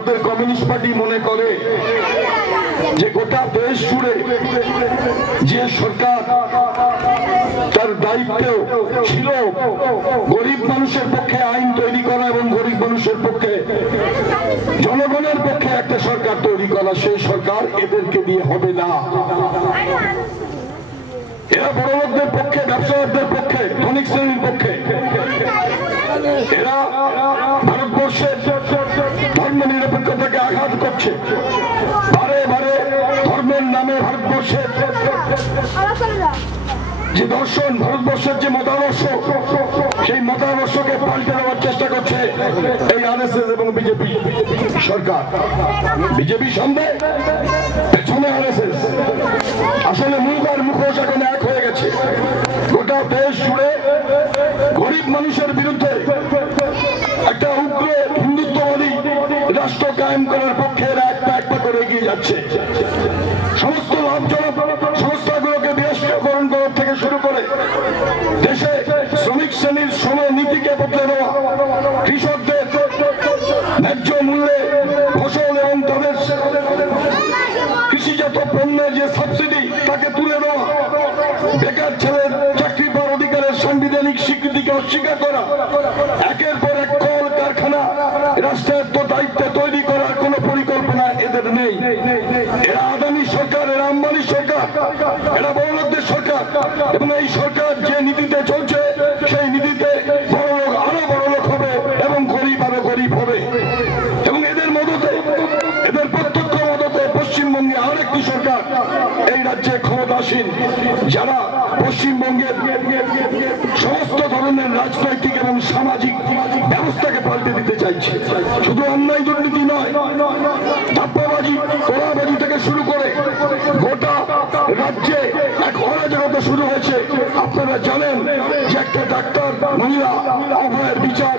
ভারতের communist party মনে করে যে গোটা দেশ জুড়ে যে সরকার তার দায়িত্ব ছিল গরিব মানুষের পক্ষে আইন তৈরি করা এবং গরিব মানুষের পক্ষে জনগণের পক্ষে একটা সরকার তৈরি করা, সেই সরকার এদেরকে দিয়ে হবে না। এরা বড় লোকদের পক্ষে, ব্যবসায়ীদের পক্ষে, ধনিক শ্রেণীর পক্ষে। এরা ভারতবর্ষের ধর্ম নিরপেক্ষতাকে আঘাত করছে। বারে বারে ধর্মের নামে ভারতবর্ষের যে দর্শন, ভারতবর্ষের যে মতাদর্শ, সেই মতাদর্শকে পাল্টে দেওয়ার চেষ্টা করছে এই আরএসএস এবং বিজেপি সরকার। বিজেপি সন্দেহ, পেছনে আরএসএস। আসলে মুখ আর মুখোশ এখন এক হয়ে গেছে। গোটা দেশ জুড়ে গরিব মানুষের বিরুদ্ধে একটা উগ্র হিন্দুত্ববাদী রাষ্ট্র কায়েম করার পক্ষে এরা একটা করে এগিয়ে যাচ্ছে। সমস্ত লাভজনক সংস্থাগুলোকে বিরাষ্ট্রীয়করণ করার থেকে শুরু করে দেশে শ্রমিক শ্রেণীর শ্রম নীতিকে বদলে দেওয়া, কৃষকদের ন্যায্য মূল্যে ফসল এবং তাদের কৃষিজাত পণ্যের যে সাবসিডি তাকে তুলে দেওয়া, বেকার ছেলের চাকরি পাওয়ার অধিকারের সাংবিধানিক স্বীকৃতিকে অস্বীকার করা, একের পর এক কল কারখানা রাষ্ট্রায়ত্ত দায়িত্বে তৈরি করার কোন পরিকল্পনা এদের নেই। এরা আদানি সরকার, এরা আম্বানি সরকার, এরা বড়লোকদের সরকার। এবং এই সরকার যে নীতিতে চলছে সেই নীতিতে বড়লোক আরো বড়লোক হবে এবং গরিব আরো গরিব হবে। এবং এদের মদতে, এদের প্রত্যক্ষ মদতে পশ্চিমবঙ্গে আরেকটি সরকার এই রাজ্যে ক্ষমতাসীন, যারা পশ্চিমবঙ্গের সমস্ত ধরনের রাজনৈতিক এবং সামাজিক ব্যবস্থাকে পাল্টে দিতে চাইছে। শুধু অন্যায় দুর্নীতি নয়, ধাপ্পাবাজি, কোলাবাজি থেকে শুরু করে গোটা রাজ্যে এক অরাজকতা শুরু হয়েছে। আপনারা জানেন যে একটা ডাক্তার মহিলা অভয়ের বিচার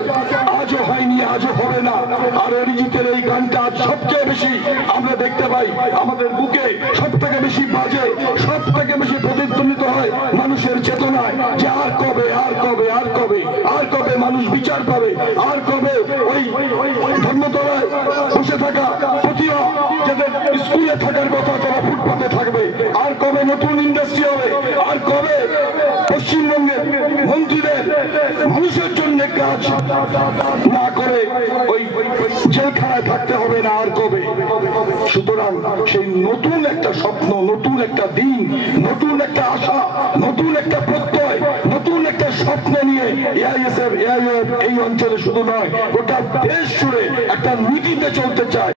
আজও হয়নি, আজও হবে না। আর অরিজিতের এই গানটা আজ সবচেয়ে বেশি আমরা দেখতে পাই, আমাদের বুকে সব থেকে বেশি বাজে, সব থেকে বেশি প্রতিধ্বনিত হয় মানুষের চেতনায় যে আর কবে, আর কবে, আর কবে, আর কবে মানুষ বিচার পাবে, আর কবে ওই ধর্মতলায় বসে থাকা প্রতিভা যাদের স্কুলে থাকার কথা তারা ফুটপাতে থাকবে, আর কবে নতুন ইন্ডাস্ট্রি হবে, আর কবে পশ্চিমবঙ্গের মন্ত্রীদের মানুষের জন্য কাজ না করে ওই জেলখানায় থাকতে হবে না, আর কবে। সুতরাং সেই নতুন একটা স্বপ্ন, নতুন একটা দিন, নতুন একটা আশা, নতুন একটা প্রত্যয়, নতুন একটা স্বপ্ন নিয়ে এআইএসএফ, এআইএফ এই অঞ্চলে শুধু নয় গোটা দেশ জুড়ে একটা নীতিতে চলতে চায়।